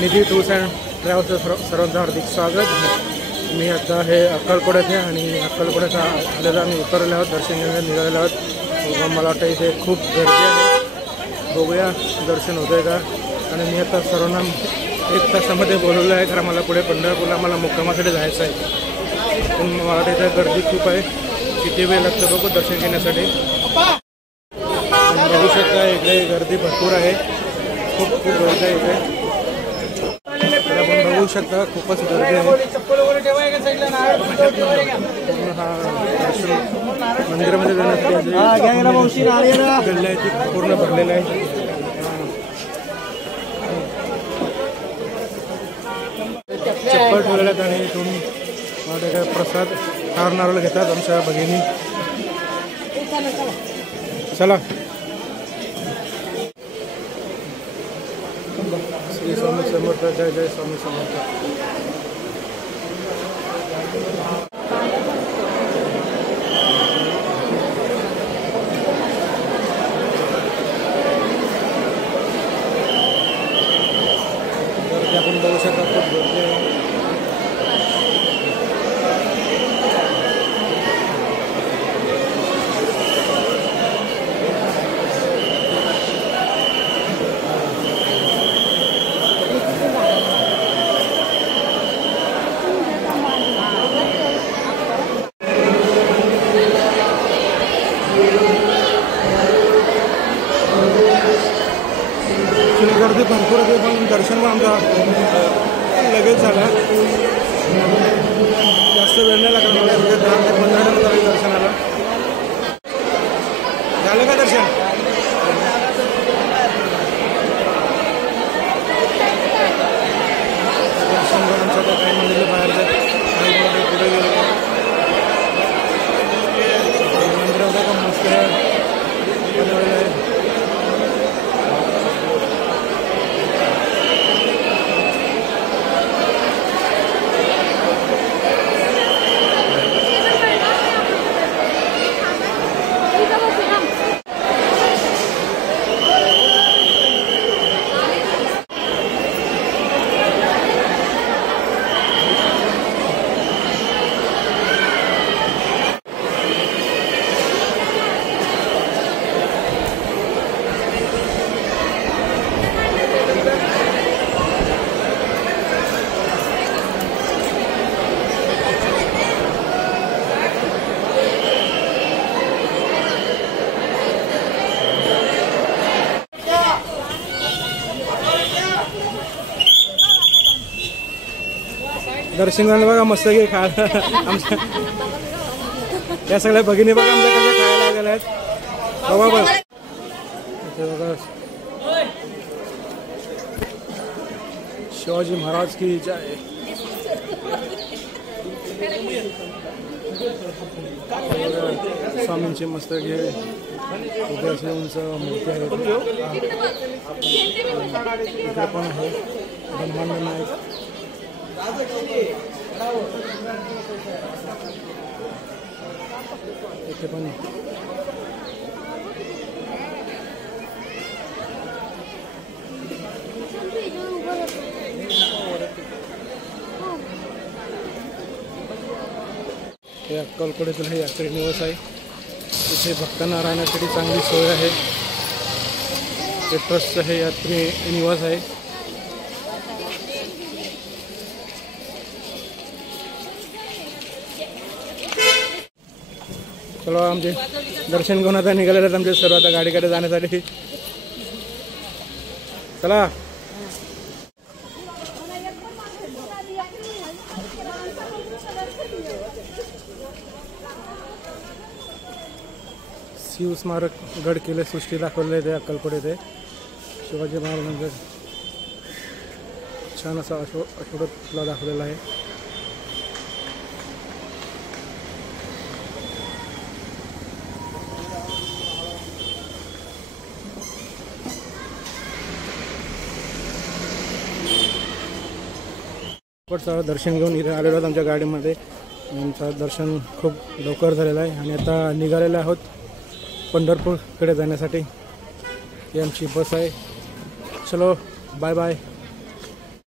Nidhi tours and ट्रॅव्हल्सचं सर्वांचं हार्दिक स्वागत। मी आता आहे अक्कलकोट्यात आणि अक्कलकोट्याचा आलेला आम्ही उतरलेलो आहोत, दर्शन घेऊन निघालेलो आहोत। मला वाटतं इथे खूप गर्दी आहे, बघूया दर्शन होतंय का। आणि मी आता सर्वांना 1 तासामध्ये बोलवलं आहे, कारण मला पुढे पंढरपूरला मला मुक्कामासाठी जायचं आहे। पण मला वाटतं इथे गर्दी खूप आहे, किती वेळ लागतो बघू दर्शन घेण्यासाठी। बघू शकता इकडे गर्दी भरपूर आहे, खूप गर्दी आहे इथे। आपण बघू शकता खूपच गर्दी आहे। मंदिरामध्ये गल्ल्या आहे ती पूर्ण भरलेलं आहे। चप्पल ठेवलेले आहेत आणि इथून काय प्रसाद हार नारळ घेतात आमच्या भगिनी। चला श्री स्वामी समर्थ, जय जय स्वामी समर्थ। गर्दी आपण बघू शकता, खूप गर्दी आहे। गर्दी भरपूर होते, पण दर्शन पण आमचा लगेच झाला, जास्त वेळ नाही लागला। 10 ते 15 मिनिट झाले दर्शनाला। झालं का दर्शन? दर्शन करून आमचं काही मंदिर बाहेर जात, काही पुढे गेले। मंदिर होता का मस्त बनवलेलं आहे। दर्शन झालं बघा, मस्त की खायला आमच्या या सगळ्या भगिनी बघा आमच्या कसं खायला लागल्या आहेत। बघा बघा शिवाजी महाराज की जय। स्वामींची मस्त घे उभे असे उंच मूर्ती आहे, इकडे पण आहे ब्रह्मांड नायक। इथे पण हे अक्कलकोट्यातील हे यात्री निवास आहे, इथे भक्तांना राहण्यासाठी चांगली सोय आहे। हे ट्रस्टचं हे यात्री निवास आहे। चलो आमचे दर्शन घेऊन आता निघालेले आहेत आमचे सर्व आता गाडीकडे जाण्यासाठी। चला शिव स्मारक गड किल्ले सृष्टी दाखवलेले ते अक्कलकोट येथे शिवाजी महाराजांचं छान असा अशोक दाखवलेला आहे। दर्शन घेऊन इथे आलेलो आहोत आमच्या गाडीमध्ये। आमचं दर्शन खूप लवकर झालेलं आहे आणि आता निघालेलो आहोत पंढरपूरकडे जाण्यासाठी। ही आमची बस आहे। चलो बाय बाय।